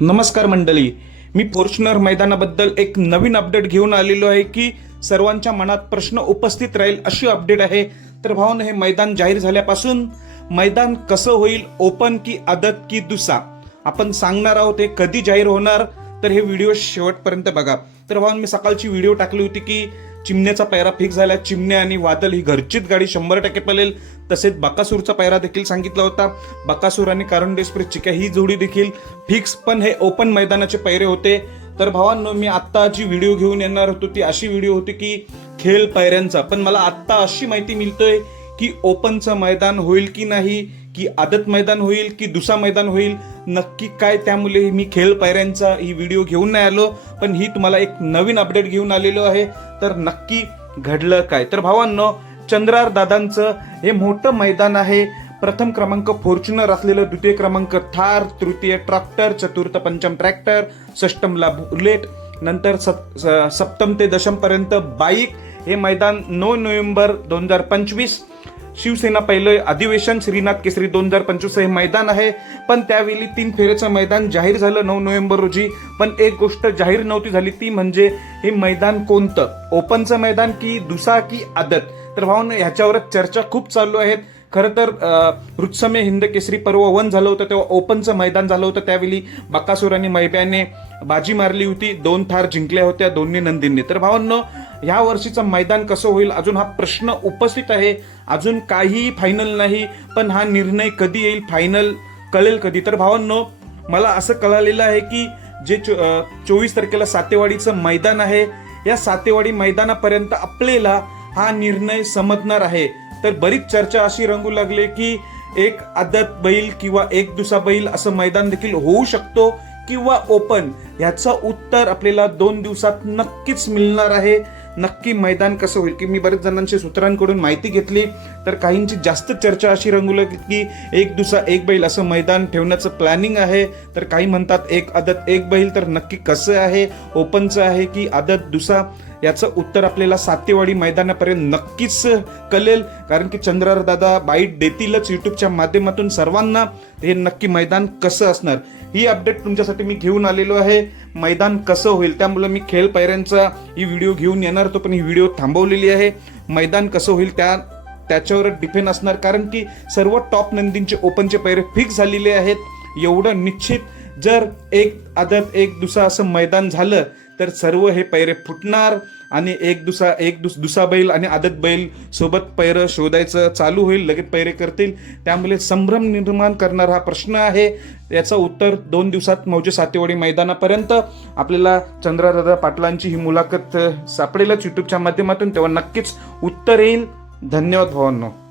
नमस्कार मंडळी. मी फॉर्च्युनर मैदानाबद्दल एक नवीन अपडेट घेऊन आलेलो आहे की सर्वांच्या मनात प्रश्न उपस्थित राहील अशी अपडेट आहे. तर भावानं हे मैदान जाहीर झाल्यापासून मैदान कसं होईल ओपन की आदत की दुसा? आपण सांगणार आहोत हे कधी जाहीर होणार तर हे व्हिडिओ शेवटपर्यंत बघा. तर भावान मी सकाळची व्हिडिओ टाकली होती की चिमण्याचा पायरा फिक्स झाला. चिमण्या आणि वादल ही घरचीच गाडी शंभर टक्के पळेल. तसेच बकासूरचा पायरा देखील सांगितला होता. बकासूर आणि कारण डेस्प्रेस चिका ही जोडी देखील फिक्स पण हे ओपन मैदानाचे पैरे होते. तर भावांनो मी आत्ता जी व्हिडिओ घेऊन येणार होतो ती अशी व्हिडिओ होती की खेळ पायऱ्यांचा. पण मला आत्ता अशी माहिती मिळतोय की ओपनचं मैदान होईल की नाही की आदत मैदान होईल की दुसरा मैदान होईल नक्की काय त्यामुळे मी खेळ पायऱ्यांचा ही व्हिडिओ घेऊन नाही आलो पण ही तुम्हाला एक नवीन अपडेट घेऊन आलेलो आहे. तर नक्की घडलं काय? तर भावांनो चंद्रार दादांचं हे मोठं मैदान आहे. प्रथम क्रमांक फॉर्च्युनर असलेलं द्वितीय क्रमांक थार तृतीय ट्रॅक्टर चतुर्थ पंचम ट्रॅक्टर षष्टमला बुलेट नंतर सप- स- सप्तम ते दशमपर्यंत बाईक हे मैदान नऊ नोव्हेंबर दोन हजार पंचवीस शिवसेना पहिलं अधिवेशन श्रीनाथ केसरी दोन हजार पंचवीस हे मैदान आहे. पण त्यावेळी तीन फेरेचं मैदान जाहीर झालं नऊ नोव्हेंबर रोजी. पण एक गोष्ट जाहीर नव्हती झाली ती म्हणजे हे मैदान कोणतं? ओपनचं मैदान की दुसा की आदत? तर भावना ह्याच्यावरच चर्चा खूप चालू आहेत खरं तर रुत्समे हिंद केसरी पर्व वन झालं होतं तेव्हा ओपनचं मैदान झालं होतं. त्यावेळी बकासूर आणि मैब्याने बाजी मारली होती. दोन थार जिंकल्या होत्या दोन्ही नंदींनी. तर भावांनो ह्या वर्षीचं मैदान कसं होईल? अजून हा प्रश्न उपस्थित आहे. अजून काहीही फायनल नाही पण हा निर्णय कधी येईल? फायनल कळेल कधी? तर भावांनो मला असं कळालेलं आहे की जे चो चोवीस तारखेला सातेवाडीचं मैदान आहे या सातेवाडी मैदानापर्यंत आपल्याला हा निर्णय समजणार आहे. तर बरीच चर्चा अशी रंगू लागली की एक आदत बैल किंवा एक दुसा बैल असं मैदान देखील होऊ शकतो किंवा ओपन. ह्याचं उत्तर आपल्याला दोन दिवसात नक्कीच मिळणार आहे. नक्की मैदान कसं होईल? की मी बरेच जणांच्या सूत्रांकडून माहिती घेतली तर काहींची जास्त चर्चा अशी रंगवलं की एक दुसरा एक बैल असं मैदान ठेवण्याचं प्लॅनिंग आहे. तर काही म्हणतात एक आदत एक बैल तर नक्की कसं आहे? ओपनचं आहे की आदत दुसा याचं उत्तर आपल्याला सातेवाडी मैदानापर्यंत नक्कीच कळेल. कारण की चंद्रार दादा बाईट देतीलच युट्यूबच्या माध्यमातून सर्वांना. हे नक्की मैदान कसं असणार? ही अपडेट तुमच्यासाठी मी घेऊन आलेलो आहे. मैदान कसं होईल त्यामुळे मी खेळ पायऱ्यांचा ही व्हिडिओ घेऊन येणार होतो पण ही व्हिडिओ थांबवलेली आहे. मैदान कसं होईल त्या त्याच्यावर डिपेंड असणार कारण की सर्व टॉप नंदींचे ओपनचे पैरे फिक्स झालेले आहेत. एवढं निश्चित जर एक आदत एक दुसरा असं मैदान झालं तर सर्व हे पैरे फुटणार. आणि एक दुसा एक दुस दुसा बैल आणि आदत बैल सोबत पैरं शोधायचं चालू होईल लगेच पैरे करतील. त्यामुळे संभ्रम निर्माण करणारा हा प्रश्न आहे. याचं उत्तर दोन दिवसात मौजे सातेवाडी मैदानापर्यंत. आपल्याला चंद्रदादा पाटलांची ही मुलाखत सापडेलच यूट्यूबच्या माध्यमातून. तेव्हा नक्कीच उत्तर येईल. धन्यवाद भावांनो.